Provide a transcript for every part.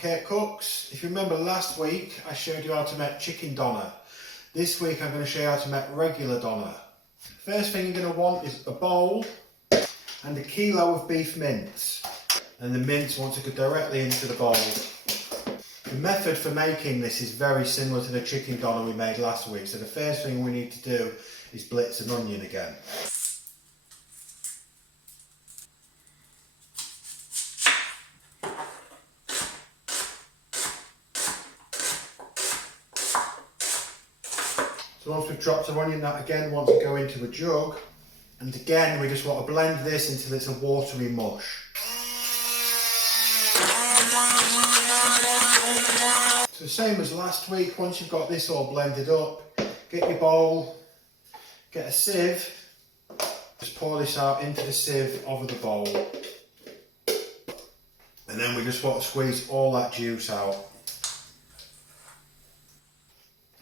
Kirk Kooks. If you remember last week I showed you how to make chicken doner. This week I'm going to show you how to make regular doner. First thing you're going to want is a bowl and a kilo of beef mince. And the mince you want to go directly into the bowl. The method for making this is very similar to the chicken doner we made last week. So the first thing we need to do is blitz an onion again. So once we've dropped our onion, that again wants to go into a jug. And again, we just want to blend this until it's a watery mush. So same as last week, once you've got this all blended up, get your bowl, get a sieve, just pour this out into the sieve over the bowl. And then we just want to squeeze all that juice out.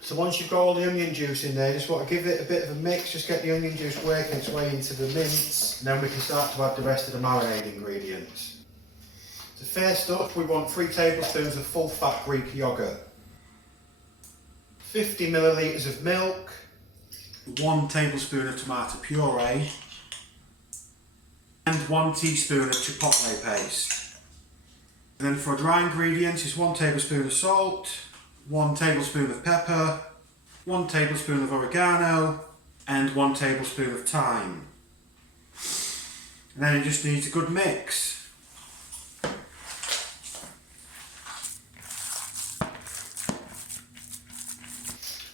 So once you've got all the onion juice in there, just want to give it a bit of a mix, just get the onion juice working its way into the mince, and then we can start to add the rest of the marinade ingredients. So first up, we want 3 tablespoons of full fat Greek Yoghurt, 50 millilitres of milk, 1 tablespoon of tomato puree, and 1 teaspoon of chipotle paste. And then for dry ingredients is 1 tablespoon of salt, 1 tablespoon of pepper, 1 tablespoon of oregano, and 1 tablespoon of thyme. And then it just needs a good mix.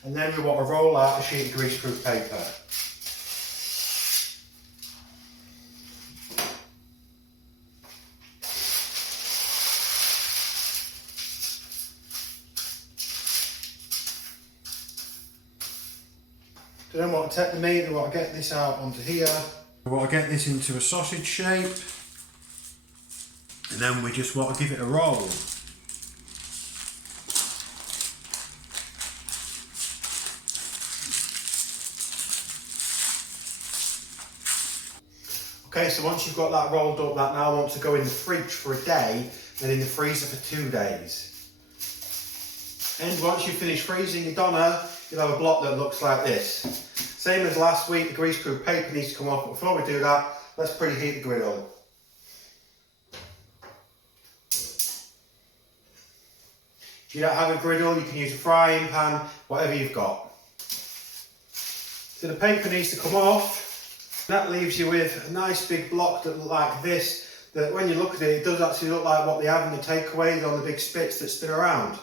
And then we want to roll out a sheet of greaseproof paper. So then we want to take the meat, we want to get this out onto here. We want to get this into a sausage shape. And then we just want to give it a roll. Okay, so once you've got that rolled up, that now wants to go in the fridge for a day, then in the freezer for 2 days. And once you finish freezing your doner, you'll have a block that looks like this. Same as last week, the greaseproof paper needs to come off, but before we do that, let's preheat the griddle. If you don't have a griddle, you can use a frying pan, whatever you've got. So the paper needs to come off. That leaves you with a nice big block that looks like this, that when you look at it, it does actually look like what they have in the takeaways on the big spits that spin around.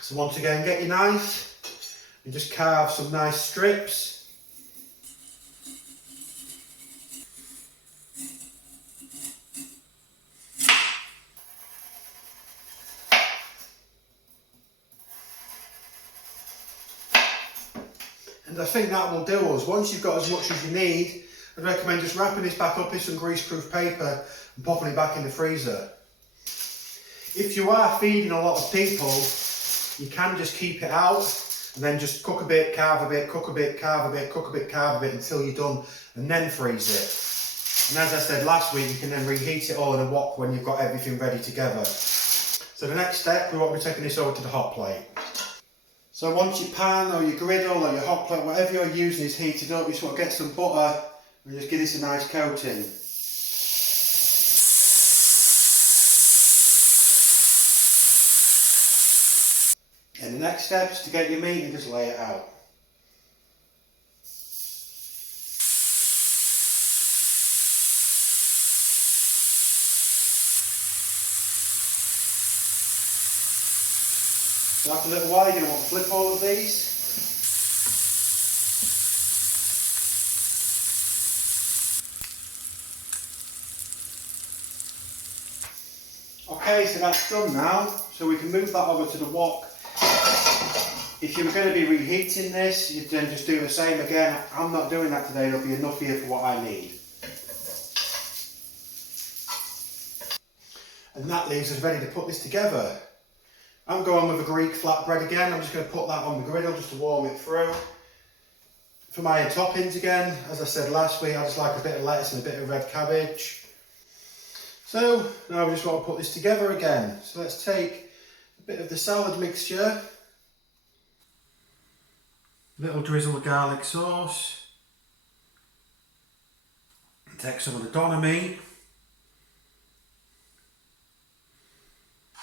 So once again, get your knife and just carve some nice strips. And I think that will do us. Once you've got as much as you need, I'd recommend just wrapping this back up in some greaseproof paper and popping it back in the freezer. If you are feeding a lot of people, you can just keep it out and then just cook a bit, carve a bit, cook a bit, carve a bit, cook a bit, carve a bit until you're done, and then freeze it. And as I said last week, you can then reheat it all in a wok when you've got everything ready together. So the next step, we want to be taking this over to the hot plate. So once your pan or your griddle or your hot plate, whatever you're using is heated up, you just want to get some butter and just give this a nice coating. And the next step is to get your meat and just lay it out. So after a little while, you're going to want to flip all of these. Okay, so that's done now. So we can move that over to the wok. If you were going to be reheating this, you'd then just do the same again. I'm not doing that today, there'll be enough here for what I need. And that leaves us ready to put this together. I'm going with a Greek flatbread again. I'm just going to put that on the griddle just to warm it through. For my toppings again, as I said last week, I just like a bit of lettuce and a bit of red cabbage. So now we just want to put this together again. So let's take a bit of the salad mixture, a little drizzle of garlic sauce, and take some of the doner meat.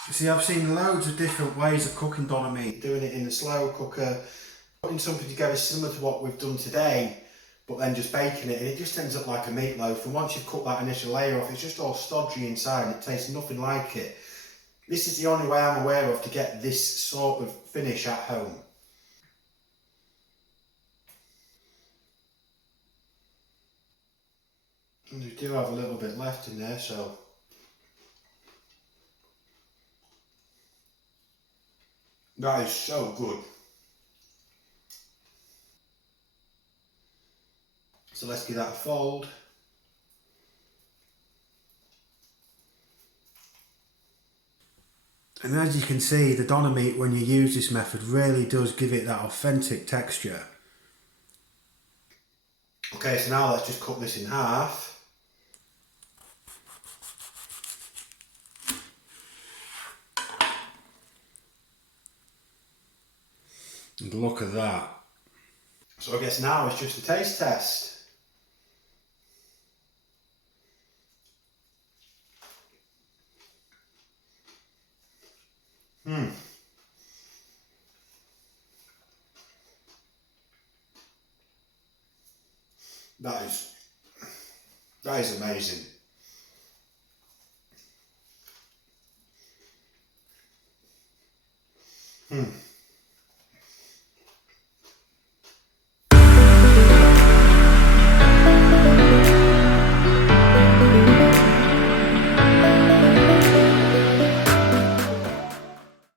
You see, I've seen loads of different ways of cooking doner meat, doing it in a slow cooker, putting something together similar to what we've done today, but then just baking it, and it just ends up like a meatloaf. And once you've cut that initial layer off, it's just all stodgy inside and it tastes nothing like it. This is the only way I'm aware of to get this sort of finish at home. And we do have a little bit left in there, so that is so good. So let's give that a fold. And as you can see, the doner meat, when you use this method, really does give it that authentic texture. Okay, so now let's just cut this in half. And look at that. So I guess now it's just a taste test. That is amazing.